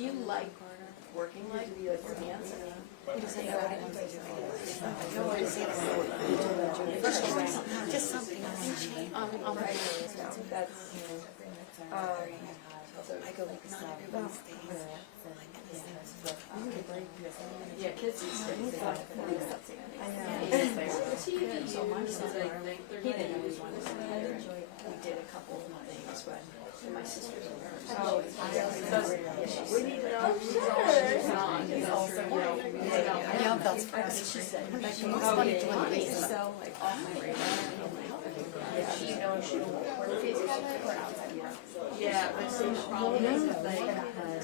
Do you like working like with your hands? Just something. That's, I go like not every Wednesdays. yeah, kids these days, they like I know. so much so he didn't always want to say either. We did a couple of things, but my sister's a nurse. Oh, we need to know she's on. He's also, Yeah, that's first. she said, It's funny doing these. so like off my radar. You know, she don't work. Yeah, but see, the problem is if they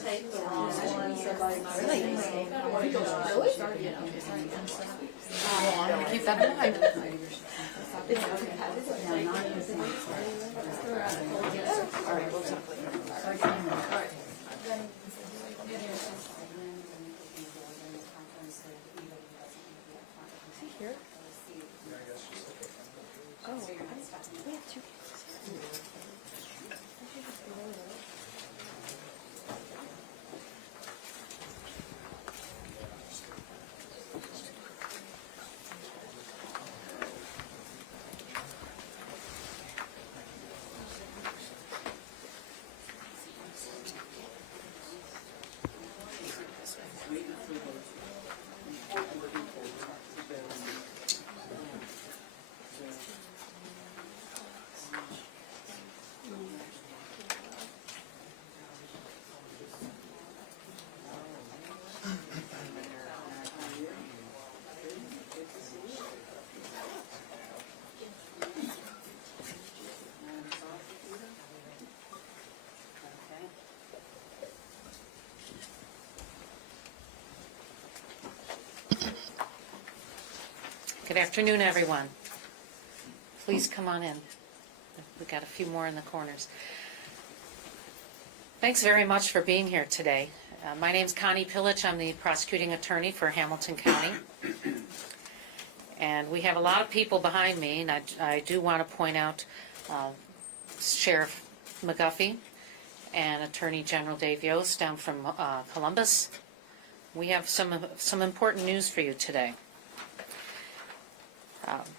take the wrong one, somebody might really mistake. He goes, really? You know, Well, I'm gonna keep that in mind. it's competitive. All right, we'll talk later. Here? Oh, we have two. Good afternoon, everyone. Please come on in. We've got a few more in the corners. Thanks very much for being here today. My name's Connie Pillich. I'm the prosecuting attorney for Hamilton County. And we have a lot of people behind me, and I do want to point out Sheriff McGuffey and Attorney General Dave Yost down from Columbus. We have some important news for you today.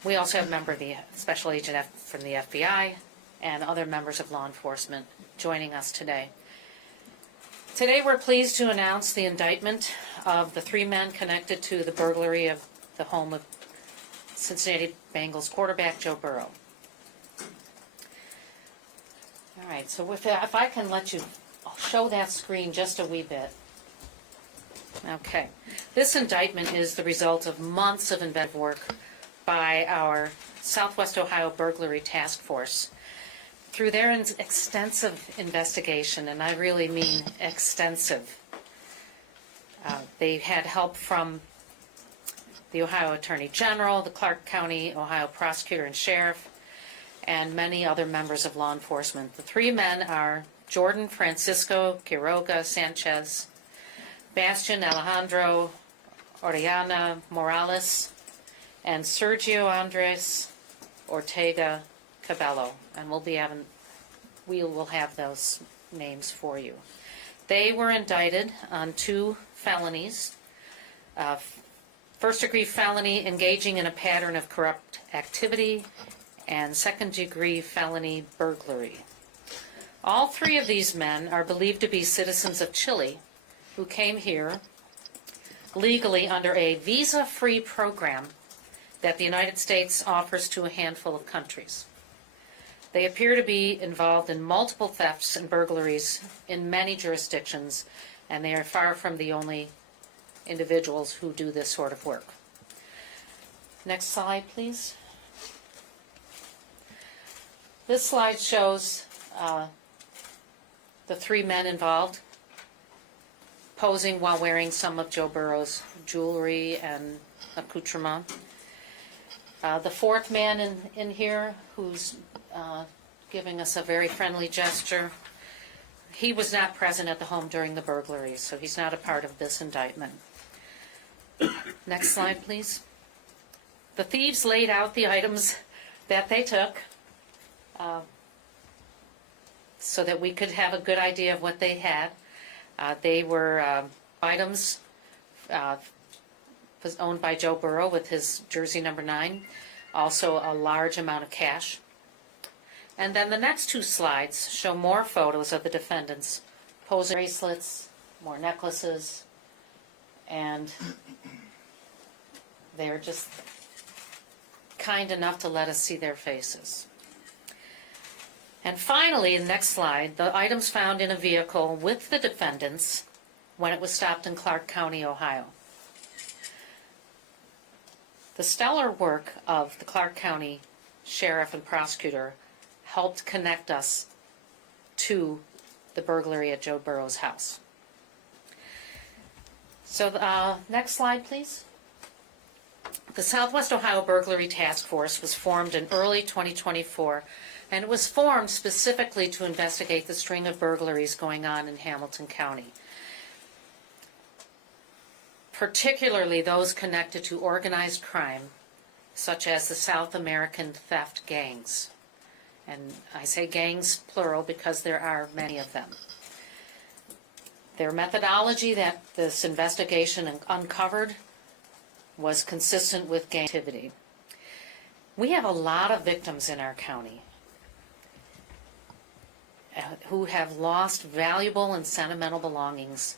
We also have a member of the Special Agent from the FBI and other members of law enforcement joining us today. Today we're pleased to announce the indictment of the 3 men connected to the burglary of the home of Cincinnati Bengals quarterback Joe Burrow. All right, so if I can let you show that screen just a wee bit. Okay, this indictment is the result of months of inventive work by our Southwest Ohio Burglary Task Force. Through their extensive investigation, and I really mean extensive, they had help from the Ohio Attorney General, the Clark County, Ohio Prosecutor and Sheriff, and many other members of law enforcement. The 3 men are Jordan Francisco Quiroga Sanchez, Bastian Alejandro Oriana Morales, and Sergio Andres Ortega Cabello, and we will have those names for you. They were indicted on 2 felonies. First-degree felony engaging in a pattern of corrupt activity, and second-degree felony burglary. All 3 of these men are believed to be citizens of Chile who came here legally under a visa-free program that the United States offers to a handful of countries. They appear to be involved in multiple thefts and burglaries in many jurisdictions, and they are far from the only individuals who do this sort of work. Next slide, please. This slide shows the 3 men involved posing while wearing some of Joe Burrow's jewelry and accoutrement. The 4th man in here, who's giving us a very friendly gesture, he was not present at the home during the burglary, so he's not a part of this indictment. Next slide, please. The thieves laid out the items that they took so that we could have a good idea of what they had. They were items was owned by Joe Burrow with his jersey number 9, also a large amount of cash. And then the next 2 slides show more photos of the defendants posing bracelets, more necklaces, and they're just kind enough to let us see their faces. And finally, the next slide, the items found in a vehicle with the defendants when it was stopped in Clark County, Ohio. The stellar work of the Clark County Sheriff and Prosecutor helped connect us to the burglary at Joe Burrow's house. So next slide, please. The Southwest Ohio Burglary Task Force was formed in early 2024, and it was formed specifically to investigate the string of burglaries going on in Hamilton County, particularly those connected to organized crime, such as the South American theft gangs. And I say gangs plural because there are many of them. Their methodology that this investigation uncovered was consistent with gang activity. We have a lot of victims in our county who have lost valuable and sentimental belongings,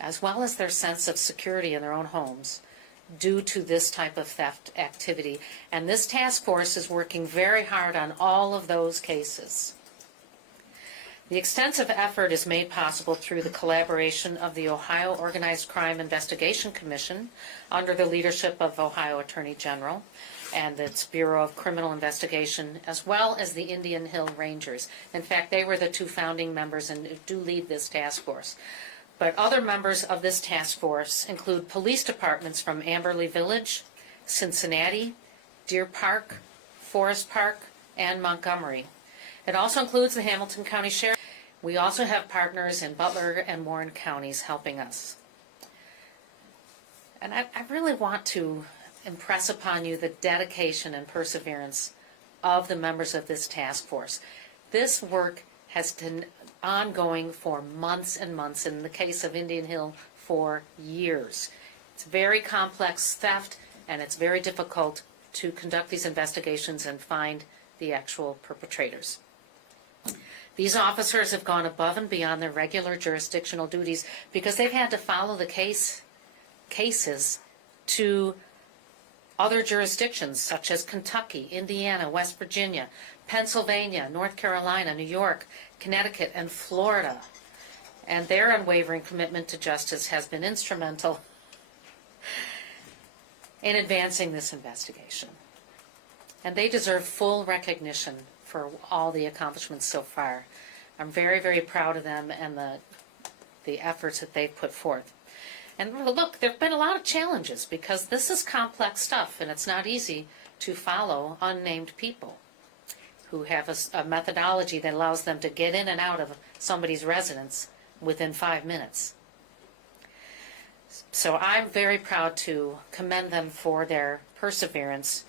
as well as their sense of security in their own homes, due to this type of theft activity. And this task force is working very hard on all of those cases. The extensive effort is made possible through the collaboration of the Ohio Organized Crime Investigation Commission under the leadership of Ohio Attorney General and its Bureau of Criminal Investigation, as well as the Indian Hill Rangers. In fact, they were the 2 founding members and do lead this task force. But other members of this task force include police departments from Amberley Village, Cincinnati, Deer Park, Forest Park, and Montgomery. It also includes the Hamilton County Sheriff. We also have partners in Butler and Warren counties helping us. And I really want to impress upon you the dedication and perseverance of the members of this task force. This work has been ongoing for months and months, in the case of Indian Hill, for years. It's very complex theft, and it's very difficult to conduct these investigations and find the actual perpetrators. These officers have gone above and beyond their regular jurisdictional duties because they've had to follow the cases to other jurisdictions such as Kentucky, Indiana, West Virginia, Pennsylvania, North Carolina, New York, Connecticut, and Florida. And their unwavering commitment to justice has been instrumental in advancing this investigation. And they deserve full recognition for all the accomplishments so far. I'm very, very proud of them and the efforts that they've put forth. And look, there have been a lot of challenges because this is complex stuff and it's not easy to follow unnamed people who have a methodology that allows them to get in and out of somebody's residence within 5 minutes. So I'm very proud to commend them for their perseverance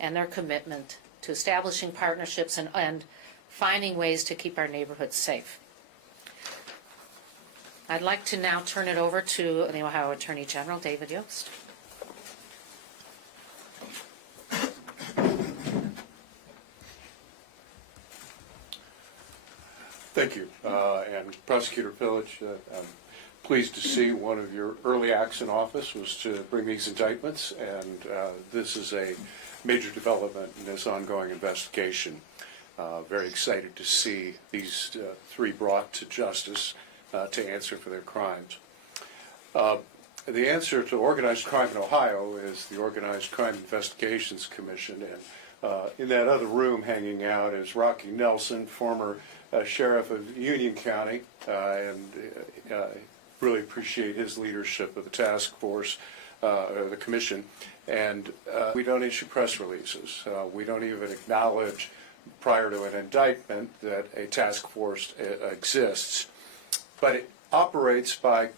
and their commitment to establishing partnerships and finding ways to keep our neighborhoods safe. I'd like to now turn it over to the Ohio Attorney General, David Yost. Thank you. And Prosecutor Pillage, I'm pleased to see one of your early acts in office was to bring these indictments, and this is a major development in this ongoing investigation. Very excited to see these 3 brought to justice to answer for their crimes. The answer to organized crime in Ohio is the Organized Crime Investigations Commission, and in that other room hanging out is Rocky Nelson, former sheriff of Union County, and really appreciate his leadership of the task force, or the commission. And we don't issue press releases. We don't even acknowledge prior to an indictment that a task force exists. But it operates by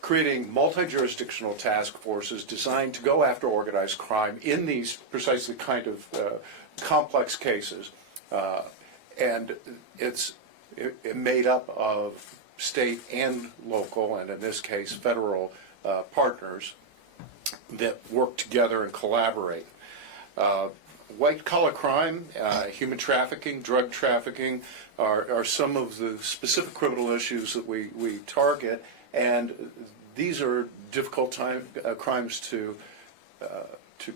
creating multi-jurisdictional task forces designed to go after organized crime in these precisely kind of complex cases. And it's made up of state and local, and in this case, federal partners that work together and collaborate. White-collar crime, human trafficking, drug trafficking are some of the specific criminal issues that we target, and these are difficult crimes to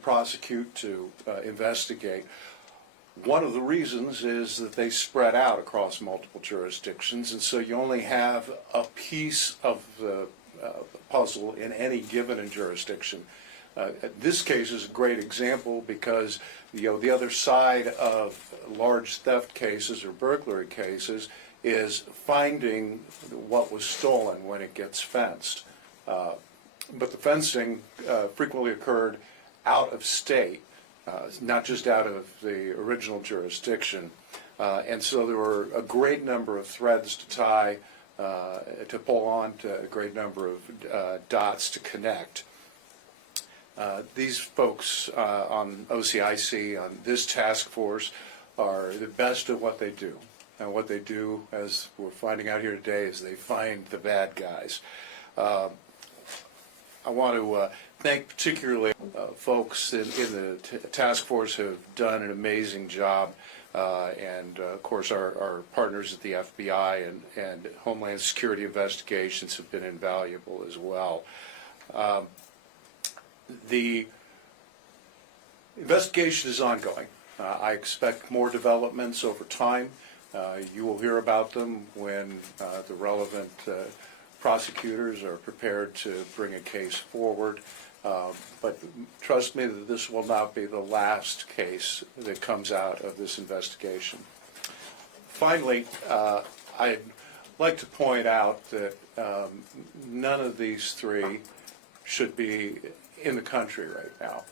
prosecute, to investigate. One of the reasons is that they spread out across multiple jurisdictions, and so you only have a piece of the puzzle in any given jurisdiction. This case is a great example because the other side of large theft cases or burglary cases is finding what was stolen when it gets fenced. But the fencing frequently occurred out of state, not just out of the original jurisdiction. And so there were a great number of threads to tie, to pull on, to a great number of dots to connect. These folks on OCIC, on this task force, are the best at what they do. And what they do, as we're finding out here today, is they find the bad guys. I want to thank particularly folks in the task force who have done an amazing job, and of course our partners at the FBI and Homeland Security investigations have been invaluable as well. The investigation is ongoing. I expect more developments over time. You will hear about them when the relevant prosecutors are prepared to bring a case forward. But trust me that this will not be the last case that comes out of this investigation. Finally, I'd like to point out that none of these three should be in the country right now.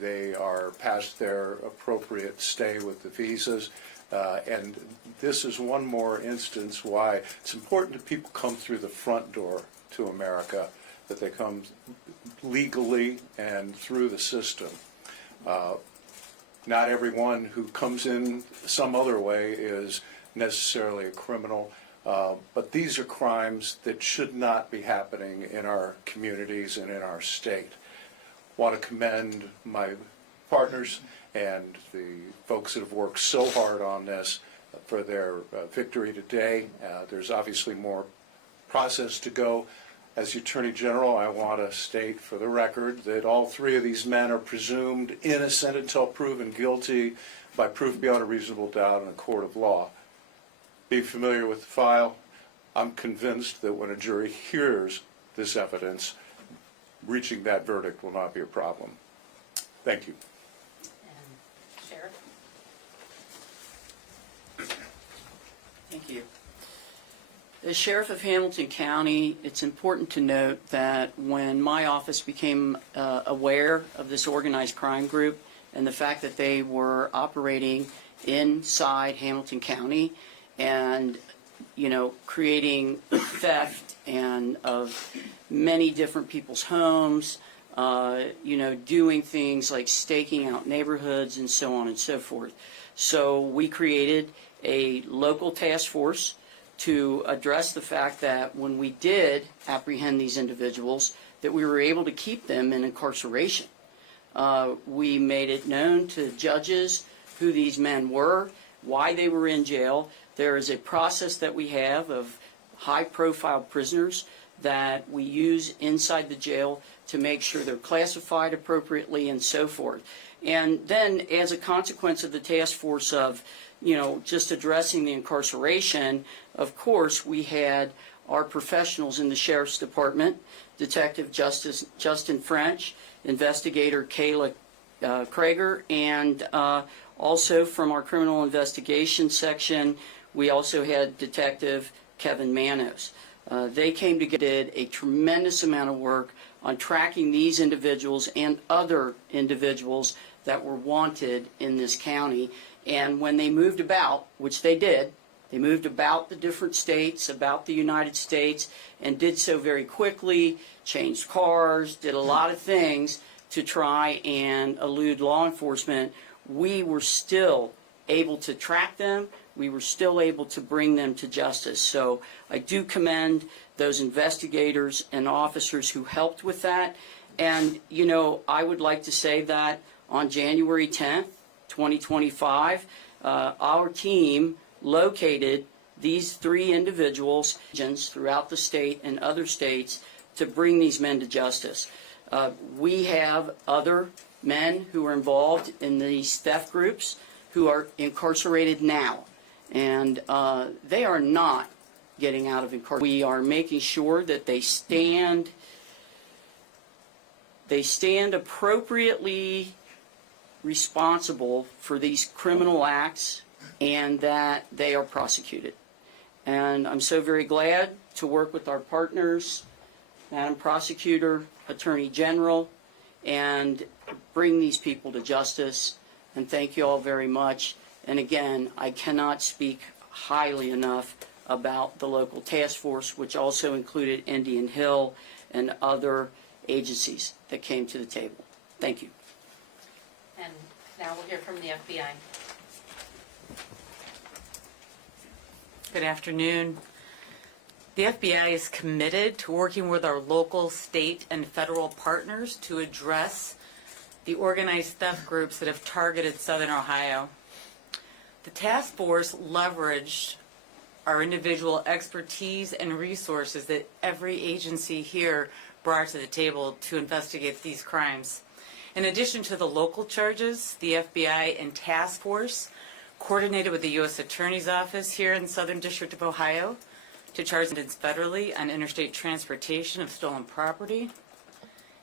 They are past their appropriate stay with the visas, and this is one more instance why it's important that people come through the front door to America, that they come legally and through the system. Not everyone who comes in some other way is necessarily a criminal, but these are crimes that should not be happening in our communities and in our state. I want to commend my partners and the folks that have worked so hard on this for their victory today. There's obviously more process to go. As the Attorney General, I want to state for the record that all three of these men are presumed innocent until proven guilty by proof beyond a reasonable doubt in a court of law. Being familiar with the file, I'm convinced that when a jury hears this evidence, reaching that verdict will not be a problem. Thank you. Sheriff? Thank you. As Sheriff of Hamilton County, it's important to note that when my office became aware of this organized crime group and the fact that they were operating inside Hamilton County and, creating theft and of many different people's homes, doing things like staking out neighborhoods and so on and so forth. So we created a local task force to address the fact that when we did apprehend these individuals, that we were able to keep them in incarceration. We made it known to judges who these men were, why they were in jail. There is a process that we have of high-profile prisoners that we use inside the jail to make sure they're classified appropriately and so forth. And then as a consequence of the task force of, just addressing the incarceration, of course, we had our professionals in the Sheriff's Department, Detective Justin French, Investigator Kayla Krager, and also from our Criminal Investigation section, we also had Detective Kevin Manos. They came together, did a tremendous amount of work on tracking these individuals and other individuals that were wanted in this county. And when they moved about, which they did, they moved about the different states, about the United States, and did so very quickly, changed cars, did a lot of things to try and elude law enforcement. We were still able to track them. we were still able to bring them to justice. So I do commend those investigators and officers who helped with that. And, you know, I would like to say that on January 10th, 2025, our team located these 3 individuals throughout the state and other states to bring these men to justice. We have other men who are involved in these theft groups who are incarcerated now, and they are not getting out of incarceration. We are making sure that they stand appropriately responsible for these criminal acts and that they are prosecuted. And I'm so very glad to work with our partners, Madam Prosecutor, Attorney General, and bring these people to justice. And thank you all very much. And again, I cannot speak highly enough about the local task force, which also included Indian Hill and other agencies that came to the table. Thank you. And now we'll hear from the FBI. Good afternoon. The FBI is committed to working with our local, state, and federal partners to address the organized theft groups that have targeted Southern Ohio. The task force leveraged our individual expertise and resources that every agency here brought to the table to investigate these crimes. In addition to the local charges, the FBI and task force coordinated with the U.S. Attorney's Office here in the Southern District of Ohio to charge defendants federally on interstate transportation of stolen property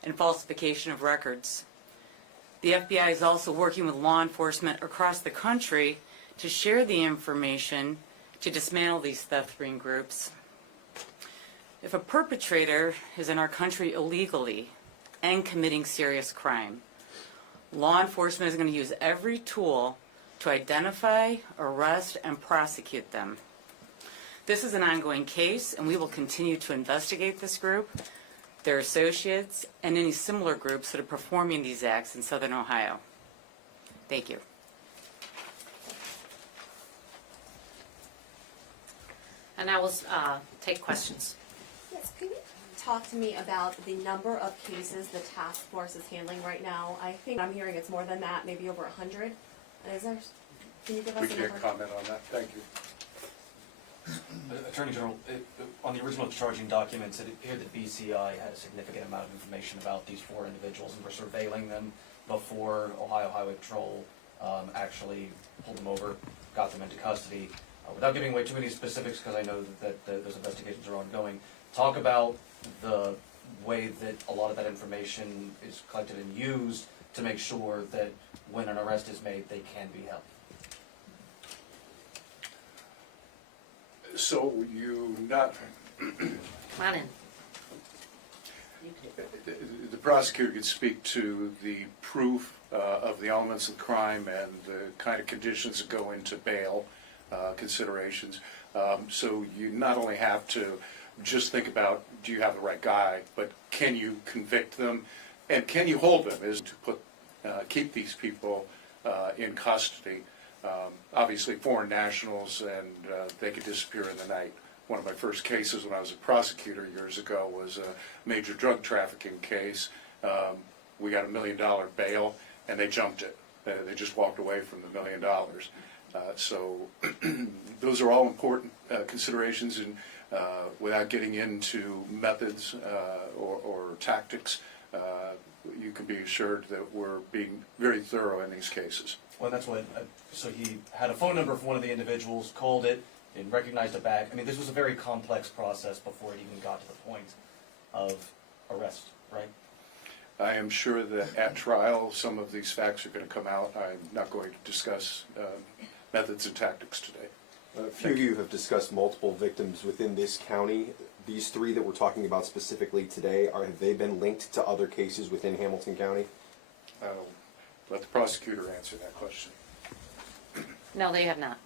and falsification of records. The FBI is also working with law enforcement across the country to share the information to dismantle these theft ring groups. If a perpetrator is in our country illegally and committing serious crime, law enforcement is going to use every tool to identify, arrest, and prosecute them. This is an ongoing case, and we will continue to investigate this group, their associates, and any similar groups that are performing these acts in Southern Ohio. Thank you. And now we'll take questions. Yes, could you talk to me about the number of cases the task force is handling right now? I think I'm hearing it's more than that, maybe over 100. Is there, can you give us We a can't number? comment on that. Thank you. Attorney General, on the original charging documents, it appeared that BCI had a significant amount of information about these 4 individuals and were surveilling them before Ohio Highway Patrol actually pulled them over, got them into custody. Without giving away too many specifics, because I know that those investigations are ongoing, talk about the way that a lot of that information is collected and used to make sure that when an arrest is made, they can be held. So you not, Come on in. the prosecutor could speak to the proof of the elements of the crime and the kind of conditions that go into bail considerations. So you not only have to just think about, do you have the right guy, but can you convict them and can you hold them, is to keep these people in custody. Obviously foreign nationals, and they could disappear in the night. One of my first cases when I was a prosecutor years ago was a major drug trafficking case. We got $1 million bail, and they jumped it. They just walked away from the $1 million. So those are all important considerations, and without getting into methods or tactics, you can be assured that we're being very thorough in these cases. Well, that's what, so he had a phone number for one of the individuals, called it, and recognized a bag. I mean, this was a very complex process before it even got to the point of arrest, right? I am sure that at trial, some of these facts are going to come out. I'm not going to discuss methods and tactics today. A few of you have discussed multiple victims within this county. These 3 that we're talking about specifically today, have they been linked to other cases within Hamilton County? I'll let the prosecutor answer that question. No, they have not.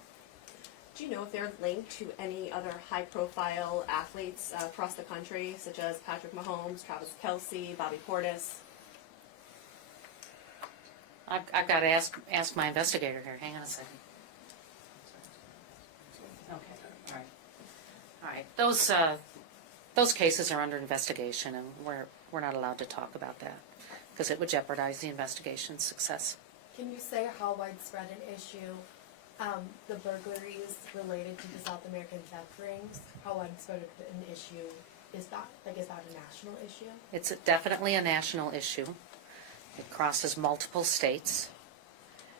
Do you know if they're linked to any other high-profile athletes across the country, such as Patrick Mahomes, Travis Kelce, Bobby Portis? I've got to ask my investigator here. Hang on a second. All right, those cases are under investigation, and we're not allowed to talk about that, because it would jeopardize the investigation's success. Can you say how widespread an issue the burglaries related to the South American theft rings? How widespread an issue is that? Like, is that a national issue? It's definitely a national issue. It crosses multiple states.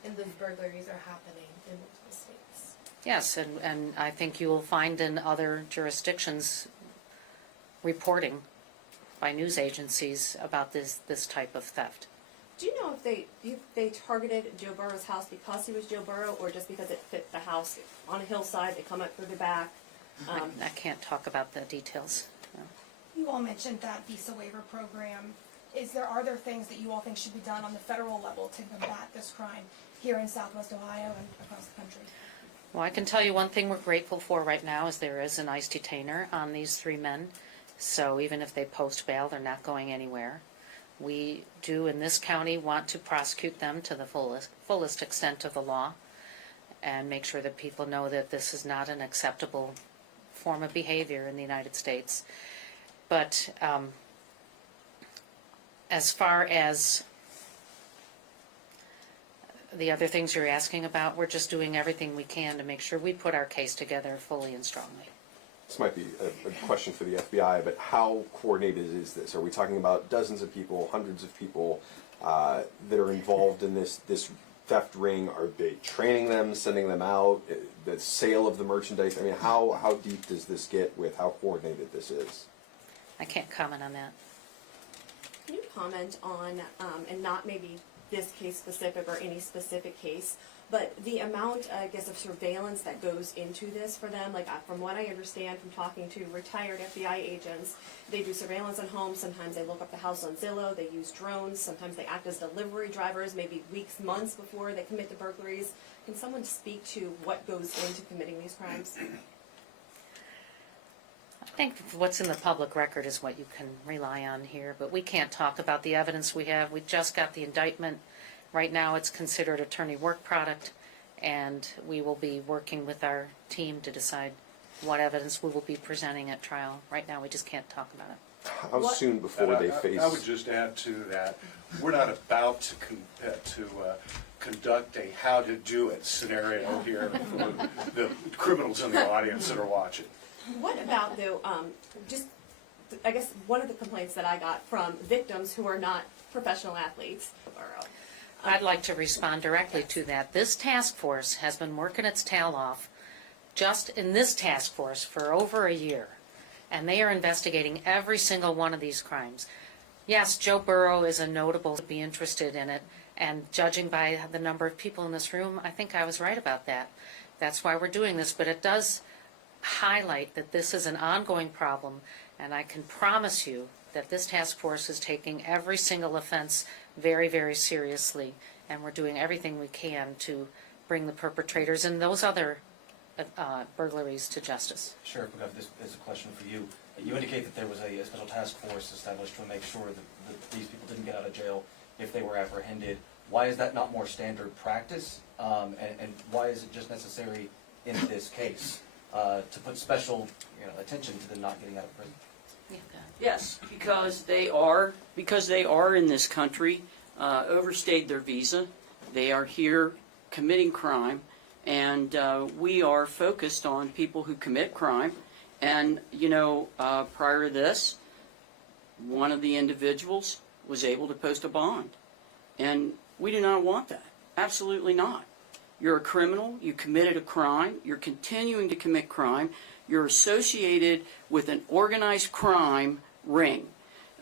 And those burglaries are happening in multiple states. Yes, and I think you will find in other jurisdictions reporting by news agencies about this type of theft. Do you know if they targeted Joe Burrow's house because he was Joe Burrow, or just because it fit the house on a hillside? They come up through the back. I can't talk about the details. No. You all mentioned that visa waiver program. Are there things that you all think should be done on the federal level to combat this crime here in Southwest Ohio and across the country? Well, I can tell you one thing we're grateful for right now is there is an ICE detainer on these three men. So even if they post bail, they're not going anywhere. We do, in this county, want to prosecute them to the fullest extent of the law and make sure that people know that this is not an acceptable form of behavior in the United States. But as far as the other things you're asking about, we're just doing everything we can to make sure we put our case together fully and strongly. This might be a question for the FBI, but how coordinated is this? Are we talking about dozens of people, hundreds of people that are involved in this theft ring? Are they training them, sending them out, the sale of the merchandise? I mean, how deep does this get with how coordinated this is? I can't comment on that. Can you comment on, and not maybe this case specific or any specific case, but the amount, I guess, of surveillance that goes into this for them? Like, from what I understand from talking to retired FBI agents, they do surveillance on homes. Sometimes they look up the house on Zillow. They use drones. Sometimes they act as delivery drivers, maybe weeks, months before they commit the burglaries. Can someone speak to what goes into committing these crimes? I think what's in the public record is what you can rely on here, but we can't talk about the evidence we have. We just got the indictment. Right now it's considered attorney work product, and we will be working with our team to decide what evidence we will be presenting at trial. Right now we just can't talk about it. How soon before they face... I would just add to that, we're not about to conduct a how-to-do-it scenario here for the criminals in the audience that are watching. What about, though, just, I guess, one of the complaints that I got from victims who are not professional athletes, I'd like to respond directly to that. This task force has been working its tail off just in this task force for over a year, and they are investigating every single one of these crimes. Yes, Joe Burrow is a notable to be interested in it, and judging by the number of people in this room, I think I was right about that. That's why we're doing this, but it does highlight that this is an ongoing problem, and I can promise you that this task force is taking every single offense very, very seriously, and we're doing everything we can to bring the perpetrators and those other burglaries to justice. Sheriff McGuff, this is a question for you. You indicate that there was a special task force established to make sure that these people didn't get out of jail if they were apprehended. Why is that not more standard practice? And why is it just necessary in this case to put special attention to them not getting out of prison? Yes, because they are in this country, overstayed their visa. They are here committing crime, and we are focused on people who commit crime. And, prior to this, one of the individuals was able to post a bond. And we do not want that. Absolutely not. You're a criminal. You committed a crime. You're continuing to commit crime. You're associated with an organized crime ring.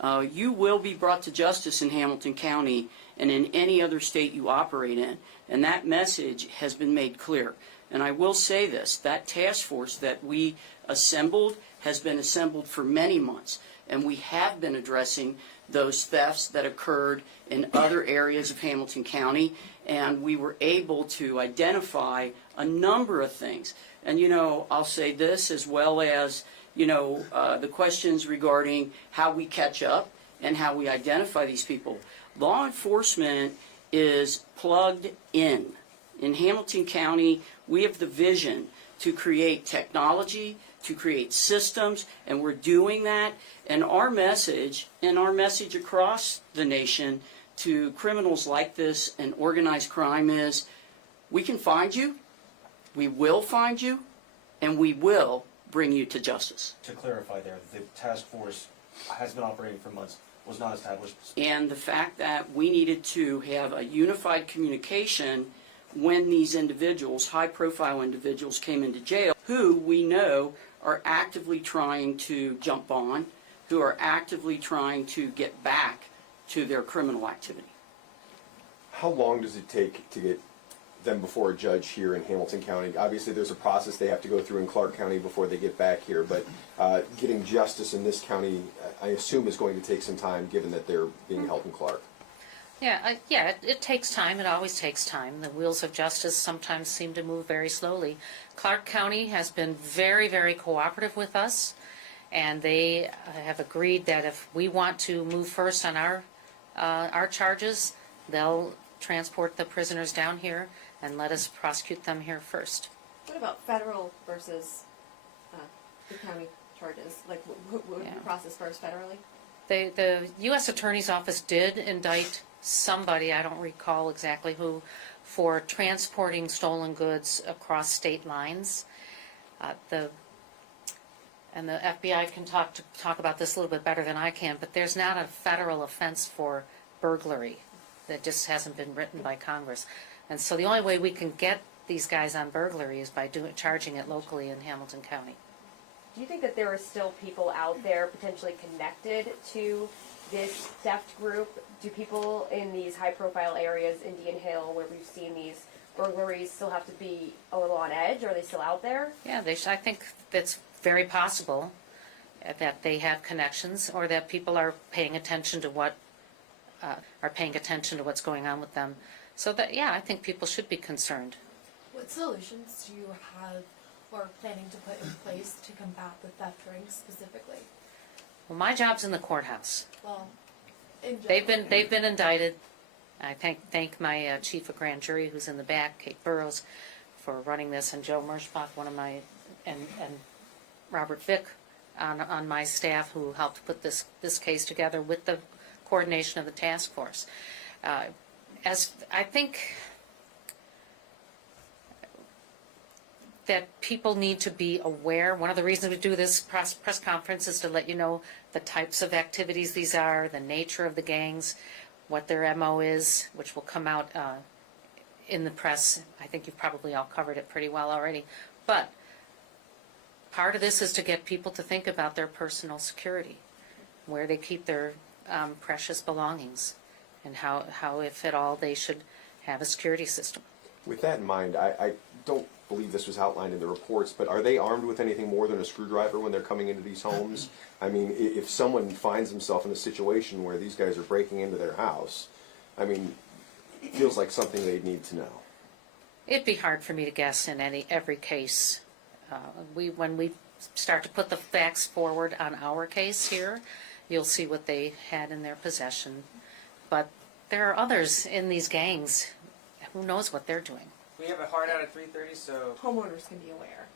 You will be brought to justice in Hamilton County and in any other state you operate in. And that message has been made clear. And I will say this, that task force that we assembled has been assembled for many months. And we have been addressing those thefts that occurred in other areas of Hamilton County. And we were able to identify a number of things. And, I'll say this as well as, the questions regarding how we catch up and how we identify these people. Law enforcement is plugged in. In Hamilton County, we have the vision to create technology, to create systems, and we're doing that. And our message across the nation to criminals like this and organized crime is, we can find you, we will find you, and we will bring you to justice. To clarify there, the task force has been operating for months, was not established. And the fact that we needed to have a unified communication when these individuals, high-profile individuals, came into jail, who we know are actively trying to jump on, who are actively trying to get back to their criminal activity. How long does it take to get them before a judge here in Hamilton County? Obviously, there's a process they have to go through in Clark County before they get back here, but getting justice in this county, I assume, is going to take some time, given that they're being held in Clark. Yeah, it takes time. It always takes time. The wheels of justice sometimes seem to move very slowly. Clark County has been very, very cooperative with us, and they have agreed that if we want to move first on our charges, they'll transport the prisoners down here and let us prosecute them here first. What about federal versus the county charges? Like, what would Yeah. be processed first federally? The U.S. Attorney's Office did indict somebody, I don't recall exactly who, for transporting stolen goods across state lines. And the FBI can talk about this a little bit better than I can, but there's not a federal offense for burglary that just hasn't been written by Congress. And so the only way we can get these guys on burglary is by charging it locally in Hamilton County. Do you think that there are still people out there potentially connected to this theft group? Do people in these high-profile areas, Indian Hill, where we've seen these burglaries, still have to be a little on edge? Are they still out there? Yeah, I think that's very possible that they have connections, or that people are paying attention to what's going on with them. So that, yeah, I think people should be concerned. What solutions do you have or planning to put in place to combat the theft rings specifically? Well, my job's in the courthouse. Well, in general. They've been indicted. I thank my chief of grand jury, who's in the back, Kate Burrows, for running this, and Joe Merschbach, one of my, and Robert Vick on my staff, who helped put this case together with the coordination of the task force. As I think that people need to be aware. One of the reasons we do this press conference is to let you know the types of activities these are, the nature of the gangs, what their MO is, which will come out in the press. I think you've probably all covered it pretty well already. But part of this is to get people to think about their personal security, where they keep their precious belongings, and how, if at all, they should have a security system. With that in mind, I don't believe this was outlined in the reports, but are they armed with anything more than a screwdriver when they're coming into these homes? I mean, if someone finds himself in a situation where these guys are breaking into their house, I mean, it feels like something they'd need to know. It'd be hard for me to guess in every case. When we start to put the facts forward on our case here, you'll see what they had in their possession. But there are others in these gangs. Who knows what they're doing? We have a hard out at 3:30, so Homeowners can be aware.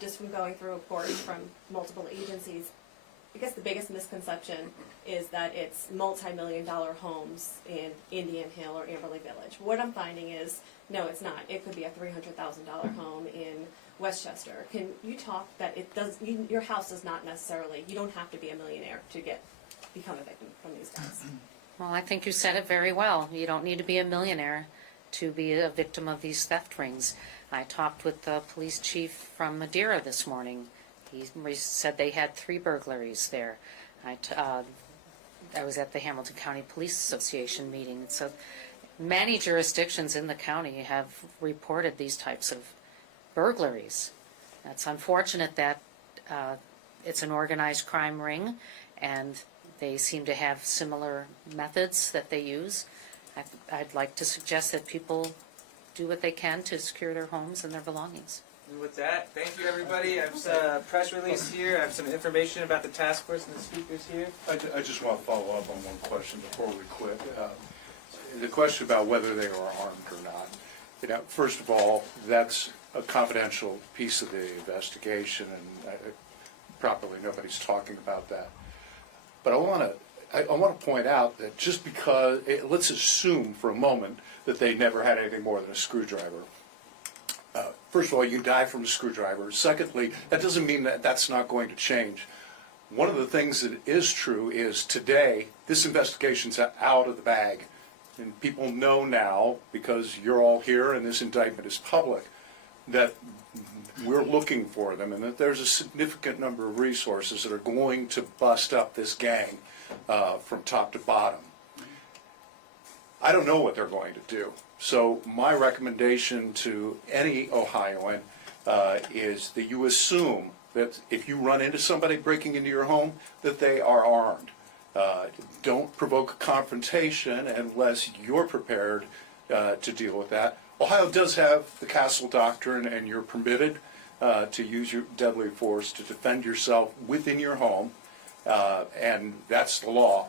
Just from going through reports from multiple agencies, I guess the biggest misconception is that it's multi-million-dollar homes in Indian Hill or Amberley Village. What I'm finding is, no, it's not. It could be a $300,000 home in Westchester. Can you talk that it does? Your house does not necessarily. You don't have to be a millionaire to become a victim from these guys. Well, I think you said it very well. You don't need to be a millionaire to be a victim of these theft rings. I talked with the police chief from Madeira this morning. He said they had 3 burglaries there. I was at the Hamilton County Police Association meeting. So many jurisdictions in the county have reported these types of burglaries. It's unfortunate that it's an organized crime ring, and they seem to have similar methods that they use. I'd like to suggest that people do what they can to secure their homes and their belongings. and with that, thank you everybody. I have a press release here. I have some information about the task force and the speakers here. I just want to follow up on one question before we quit. The question about whether they are armed or not. First of all, that's a confidential piece of the investigation, and properly nobody's talking about that. But I want to point out that just because, let's assume for a moment that they never had anything more than a screwdriver. First of all, you die from a screwdriver. Secondly, that doesn't mean that that's not going to change. One of the things that is true is today, this investigation's out of the bag. And people know now, because you're all here and this indictment is public, that we're looking for them and that there's a significant number of resources that are going to bust up this gang from top to bottom. I don't know what they're going to do. So my recommendation to any Ohioan is that you assume that if you run into somebody breaking into your home, that they are armed. Don't provoke a confrontation unless you're prepared to deal with that. Ohio does have the castle doctrine, and you're permitted to use your deadly force to defend yourself within your home, and that's the law.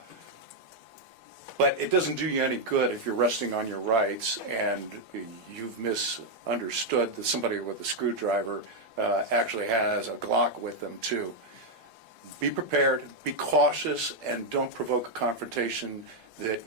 But it doesn't do you any good if you're resting on your rights and you've misunderstood that somebody with a screwdriver actually has a Glock with them too. Be prepared, be cautious, and don't provoke a confrontation that